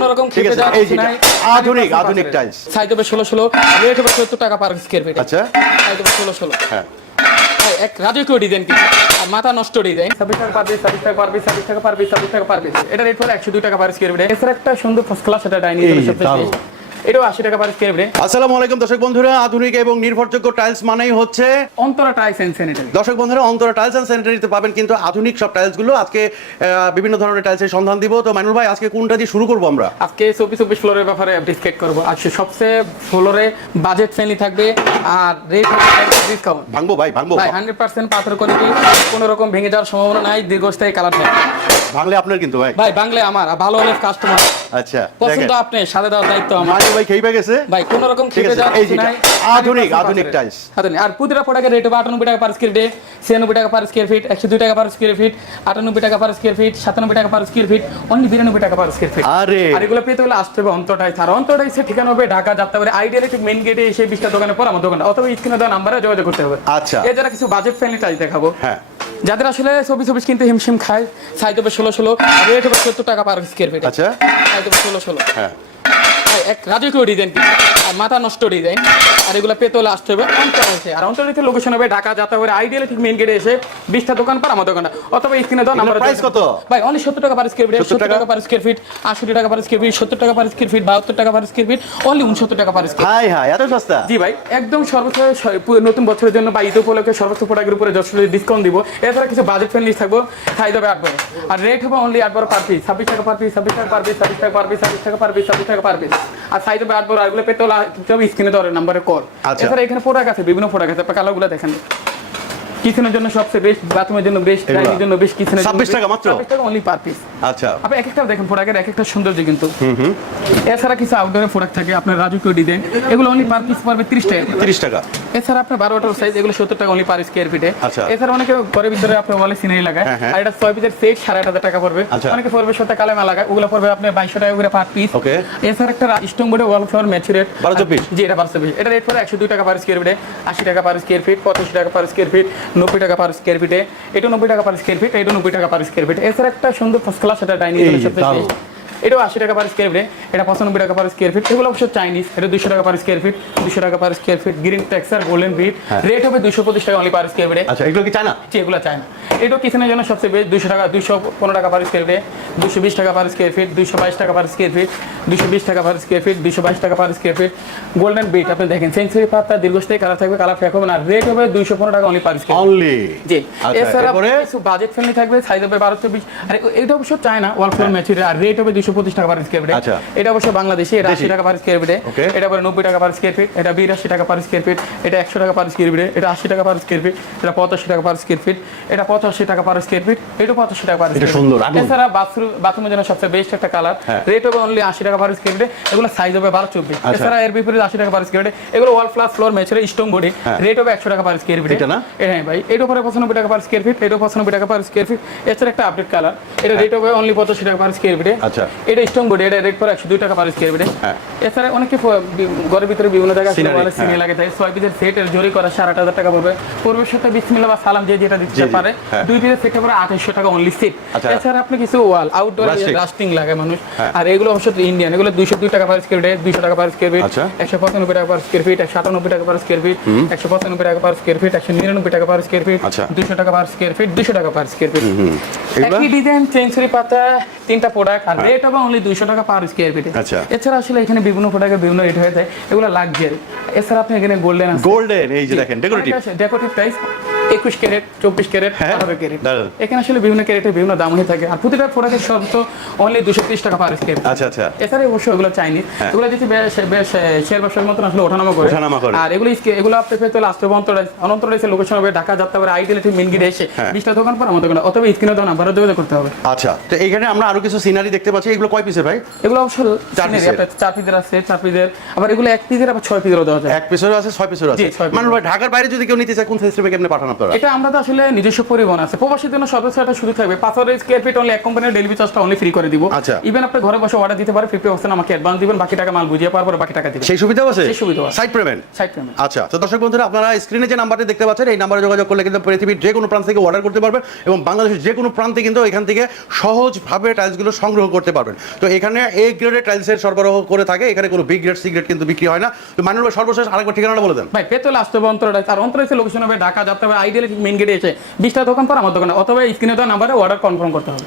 কোনো রকম খেতে যাওয়ার কিছু নাই। আধুনিক, আধুনিক টাইলস সাইজ হবে ষোলো ষোলো। রেট হবে সত্তর টাকা পার স্কয়ার ফিট। আচ্ছা। সাইজ হবে ষোলো ষোলো। হ্যাঁ এক রাজকীয় ডিজাইন কিছু। মাথা নষ্ট ডিজাইন ছাব্বিশ টাকা পারবে ছাব্বিশ টাকা পারবে ছাব্বিশ টাকা পার ছাব্বিশ টাকা পার এটা রেট হলো একশো দুই টাকা পার স্কোয়ার ফিট এছাড়া একটা সুন্দর ফার্স্ট ক্লাস এটা ডাইনিং। এটাও আশি টাকা পার স্কোয়ার ফিট আসসালামু আলাইকুম দর্শক বন্ধুরা আধুনিক এবং নির্ভরযোগ্য টাইলস মানেই হচ্ছে অন্তরা টাইস এন্ড স্যানিটারি দর্শক বন্ধুরা অন্তরা টাইলস অ্যান্ড স্যানিটারিতে পাবেন কিন্তু আধুনিক সব টাইলসগুলো আজকে বিভিন্ন ধরনের টাইলসের সন্ধান দিব। তো ভাই আজকে কোনটা দিয়ে শুরু করব আমরা? আজকে চব্বিশ চব্বিশ ফ্লোরের ব্যাপারে করব। আজকে সবচেয়ে ফ্লোরে বাজেট ফ্রেন্ডলি থাকবে আর রেট ডিসকাউন্ট ভাঙবো ভাই ভাঙবো। ভাই হান্ড্রেড পার্সেন্ট পাথর কোয়ালিটি কোনো রকম ভেঙে যাওয়ার সম্ভাবনা নাই দীর্ঘস্থায়ী কালার থাকবে। ভাঙলে আপনার কিন্তু ভাই। ভাই বাংলায় আমার ভালো অনেক কাস্টমার আচ্ছা পছন্দ আপনি সাথে দেওয়ার দায়িত্ব আমার। মাইনুল ভাই খেয়ে গেছে? ভাই কোনো রকম ঠিক খেপে এই কিছু নাই। আধুনিক, আধুনিক tiles। আধুনিক। আর প্রতিটা প্রোডাক্টের রেট হবে আটানব্বই টাকা পার স্কোয়ার ফিট ছিয়ানব্বই টাকা পার স্কোয়ার ফিট একশো দুই টাকা পার স্কোয়ার ফিট আটানব্বই টাকা পার স্কোয়ার ফিট সাতানব্বই টাকা পার স্কোয়ার ফিট অনলি বিরানব্বই টাকা পার স্কোয়ার ফিট আরে। আর এগুলো পেতে হলে আসতে হবে অন্তটাই আর অন্তটাই সে ঠিকানা হবে ঢাকা যাত্রাবাড়ি আইডিয়ালি ঠিক মেন গেটে এসে বিশটা দোকানে পর আমার দোকান অথবা স্ক্রিনে দেওয়া নাম্বারে যোগাযোগ করতে হবে। আচ্ছা। এছাড়া কিছু বাজেট ফ্রেন্ডলি টাইজ দেখাবো। হ্যাঁ। যাদের আসলে চব্বিশ চব্বিশ কিনতে হিমশিম খায় সাইজ হবে ষোলো ষোলো রেট হবে সত্তর টাকা পার স্কোয়ার ফিট আচ্ছা। সাইজ হবে ষোলো ষোলো। হ্যাঁ। এক রাজকীয় ডিজাইন আর মাথা নষ্ট ডিজাইন আর এগুলো পেতে হলে আসতে হবে অন্তরাইতে আর অন্তরাইতে লোকেশন হবে ঢাকা যাতায়াতের আইডিয়ালি ঠিক মেন গেটে এসে বিশটা দোকান পর আমার দোকানটা অথবা স্ক্রিনে দেওয়া নাম্বার price কত? ভাই অনলি সত্তর টাকা পার স্কোয়ার ফিট 70 সত্তর টাকা? পার স্কোয়ার ফিট আশি টাকা পার স্কোয়ার ফিট সত্তর টাকা পার স্কোয়ার ফিট বাহাত্তর টাকা পার স্কোয়ার ফিট অনলি উনসত্তর টাকা পার স্কোয়ার হাই হাই এত সস্তা জি ভাই একদম সর্বোচ্চ নতুন বছরের জন্য বা ঈদ উপলক্ষে সর্বোচ্চ প্রোডাক্টের উপরে যথেষ্ট ডিসকাউন্ট দিব এছাড়া কিছু বাজেট ফ্রেন্ডলি থাকব খাই দেবে আট বারো আর রেট হবে অনলি আট বারো পার পিস ছাব্বিশ টাকা পার পিস ছাব্বিশ টাকা পার পিস ছাব্বিশ টাকা পার পিস ছাব্বিশ টাকা পার পিস ছাব্বিশ টাকা পার পিস আর সাইজ হবে আট বারো আরগুলো পেতে হলে স্ক্রিনে ধরে নাম্বারে কর আচ্ছা। এছাড়া এখানে প্রোডাক্ট আছে বিভিন্ন প্রোডাক্ট আছে আপনার কালারগুলো দেখেন কিচেনের জন্য সবচেয়ে বেস্ট বাথরুমের জন্য বেস্ট? ডাইনিং জন্য বেস্ট কিচেনের 26 টাকা মাত্র? ছাব্বিশ টাকা অনলি পার পিস আচ্ছা আপনি এক একটা দেখেন প্রোডাক্টের এক একটা সৌন্দর্য কিন্তু হুম এছাড়া কিছু আউটডোরের প্রোডাক্ট থাকে আপনার রাজকীয় ডিজাইন এগুলো অনলি পার পিস পারবে তিরিশ টাকা করে। তিরিশ টাকা এছাড়া আপনার বারোটার সাইজ এগুলো সত্তর টাকা অনলি পার স্কোয়ার ফিটে আচ্ছা। এছাড়া অনেকে ঘরের ভিতরে আপনার বলে সিনারি লাগায় হ্যাঁ, হ্যাঁ। আর এটা ছয় পিসের সেট সাড়ে আট হাজার টাকা পড়বে আচ্ছা। অনেকে পড়বে সাথে কালামা লাগায় ওগুলো পড়বে আপনার বাইশশো টাকা করে পার পিস Okay. এছাড়া একটা স্টোন বোর্ডে ওয়াল ফ্লোর ম্যাচুরেট 1224 জি এটা বারোশো পিস এটা রেট পড়ে একশো দুই টাকা পার স্কোয়ার ফিটে আশি টাকা পার স্কোয়ার ফিট পঁচাশি টাকা পার স্কোয়ার ফিট নব্বই টাকা পার স্কোয়ার ফিটে এটা নব্বই টাকা পার স্কোয়ার ফিট এটা নব্বই টাকা পার স্কোয়ার ফিট এছাড়া একটা সুন্দর ফার্স্ট ক্লাস এটা ডাইনিং এটা এটাও আশি টাকা পার স্কোয়ার ফিট এটা পঁচানব্বই টাকা পার স্কোয়ার ফিট এগুলো অবশ্য চাইনিজ এটা দুশো টাকা পার স্কোয়ার ফিট দুশো টাকা per square feet green texture golden beat rate হবে দুশো পঁচিশ টাকা অনলি পার স্কোয়ার ফিটে আচ্ছা এগুলো কি চায় না এগুলো চায় না এটাও কিচেনের জন্য সবচেয়ে বেশি দুশো টাকা দুশো পনেরো টাকা পার স্কোয়ার ফিট দুশো বিশ টাকা পার স্কোয়ার ফিট দুশো বাইশ টাকা পার স্কোয়ার ফিট দুশো বিশ টাকা পার স্কোয়ার ফিট দুশো বাইশ টাকা per square feet golden beat আপনি দেখেন সেঞ্চুরি পাতা দীর্ঘস্থায়ী কালার থাকবে কালার ফেক হবে না রেট হবে দুইশো পনেরো টাকা অনলি পার স্কোয়ার অনলি জি আচ্ছা এছাড়া কিছু বাজেট ফ্রেন্ডলি থাকবে সাইজ হবে বারো চব্বিশ আর এটা অবশ্য চায় না ওয়াল ফ্লোর ম্যাচুরি আর রেট হবে দুশো পঁচিশ টাকা পার স্কোয়ার ফিট আচ্ছা। এটা অবশ্য বাংলাদেশি এটা আশি টাকা পার স্কোয়ার ফিটে এটা পরে নব্বই টাকা পার স্কোয়ার ফিট এটা বিরাশি টাকা পার স্কোয়ার ফিট এটা একশো টাকা পার স্কোয়ার ফিট এটা আশি টাকা পার স্কোয়ার ফিট এটা পঁচাশি টাকা পার স্কোয়ার ফিট এটা পঁচাশি টাকা পার স্কোয়ার ফিট এটা পঁচাশি টাকা পার এটা স্কোয়ার সুন্দর, এছাড়া বাথরুম বাথরুমের জন্য সবচেয়ে বেস্ট একটা কালার হ্যাঁ। রেট হবে অনলি আশি টাকা পার স্কোয়ার ফিটে এগুলো সাইজ হবে বারো চব্বিশ আচ্ছা। এছাড়া এর বিপরীতে আশি টাকা পার স্কোয়ার ফিটে এগুলো ওয়াল ফ্লাস ফ্লোর ম্যাচের স্টোন বডি হ্যাঁ। রেট হবে একশো টাকা পার স্কোয়ার ফিট এটা না? হ্যাঁ ভাই এটা পরে পঁচানব্বই টাকা পার স্কোয়ার ফিট এটা পঁচানব্বই টাকা পার স্কোয়ার ফিট এছাড়া একটা আপডেট কালার এটা রেট হবে অনলি পঁচাশি টাকা পার স্কোয়ার ফিটে আচ্ছা। এটা স্টোন বডি এটা রেট পরে একশো দুই টাকা পার স্কোয়ার ফিটে হ্যাঁ। এছাড়া অনেকে ঘরের ভিতরে বিভিন্ন জায়গায় সিনে হ্যাঁ। লাগে তাই ছয় পিসের সেট এর জরি করা সাড়ে আট হাজার টাকা পড়বে পূর্বের সাথে বিসমিল্লা বা সালাম যে যেটা দিতে পারে হ্যাঁ। দুই পিসের সেট পরে টাকা অনলি সেট আচ্ছা। এছাড়া আপনি কিছু ওয়াল আউটডোর। রাস্টিং লাগে মানুষ। হ্যাঁ। আর এগুলো অবশ্য ইন্ডিয়ান এগুলো দুইশো দুই টাকা পার স্কোয়ার ফিট দুইশো টাকা পার স্কোয়ার ফিট আচ্ছা। একশো পঁচানব্বই টাকা পার স্কোয়ার ফিট একশো আটানব্বই টাকা পার স্কোয়ার ফিট একশো পঁচানব্বই টাকা পার স্কোয়ার ফিট একশো নিরানব্বই টাকা পার স্কোয়ার ফিট আচ্ছা। দুশো টাকা পার স্কোয়ার ফিট দুশো টাকা পার স্কোয়ার ফিট একই ডিজাইন চেঞ্চুরি পাতা তিনটা প্রোডাক্ট আর রেট হবে অনলি দুইশো টাকা পার স্কোয়ার ফিটে আচ্ছা। এছাড়া আসলে এখানে বিভিন্ন প্রোডাক্টের বিভিন্ন রেট হয়ে যায়। এগুলো লাক্সারি এছাড়া আপনি এখানে গোল্ডেন গোল্ডেন এই যে দেখেন ডেকোরেটিভ ডেকোরেটিভ প্রাইস একুশ ক্যারেট চব্বিশ ক্যারেট হ্যাঁ, আঠারো ক্যারেট। এখানে আসলে বিভিন্ন ক্যারেটের বিভিন্ন দাম হয়ে থাকে। আর প্রতিটা প্রোডাক্টের সর্বোচ্চ অনলি দুশো তিরিশ টাকা পার আচ্ছা আচ্ছা। এছাড়া অবশ্যই এগুলো যদি বেশ শেয়ার ব্যবসার মতন আসলে ওঠানামা করে। ওঠানামা করে। আর এগুলো এগুলো আপনি পেতে হলে আসতে লোকেশন হবে ঢাকা যাত্রা হবে আইডিয়ালিটি মেন গেটে এসে হ্যাঁ। বিশটা দোকান পর আমার দোকান অথবা স্ক্রিনে দেওয়া নাম্বারে যোগাযোগ করতে হবে। আচ্ছা তো এইখানে আমরা আরও কিছু সিনারি দেখতে পাচ্ছি। এগুলো কয় পিসের ভাই? এগুলো অবশ্য চার পিসের। চার পিসের আছে চার পিসের আবার এগুলো এক পিসের আবার ছয় পিসেরও দেওয়া যায়। এক পিসের আছে ছয় পিসের আছে। মানে ঢাকার বাইরে যদি কেউ নিতে চায় কোন সিস্টেমে কেমনে পাঠান আপনারা এটা আমরা আসলে নিজস্ব পরিবহন আছে। প্রবাসীর জন্য সর্বোচ্চ একটা সুযোগ থাকবে। পাঁচ হাজার স্কোয়ার ফিট অনলি এক কোম্পানির ডেলিভারি চার্জটা অনলি ফ্রি করে দিব। আচ্ছা। ইভেন আপনি ঘরে বসে অর্ডার দিতে পারে ফিফটি পার্সেন্ট আমাকে অ্যাডভান্স দিবেন বাকি টাকা মাল বুঝিয়ে পারব বাকি টাকা দিবেন। সেই সুবিধাও আছে? সেই সুবিধাও আছে। সাইট পেমেন্ট সাইড পেমেন্ট আচ্ছা তো দর্শক বন্ধুরা আপনারা স্ক্রিনে যে নাম্বারটি দেখতে পাচ্ছেন এই নাম্বারে যোগাযোগ করলে কিন্তু পৃথিবীর যে কোনো প্রান্ত থেকে অর্ডার করতে পারবেন এবং বাংলাদেশের যে কোনো প্রান্তে কিন্তু এখান থেকে সহজভাবে টাইলসগুলো সংগ্রহ করতে পারবেন। তো এখানে এ গ্রেডের টাইলসের সরবরাহ করে থাকে এখানে কোনো বি গ্রেড সি গ্রেড কিন্তু বিক্রি হয় না। তো মানুষ সর্বশেষ আরেকবার ঠিকানাটা বলে দেন। ভাই পেতলে আসতে হবে অন্তরে আর অন্তরে লোকেশন হবে ঢাকা যাতে হবে আইডিয়ালি মেন গেটে এসে বিশটা দোকান পর আমার দোকানে, অথবা স্ক্রিনে দেওয়া নাম্বারে অর্ডার কনফার্ম করতে হবে।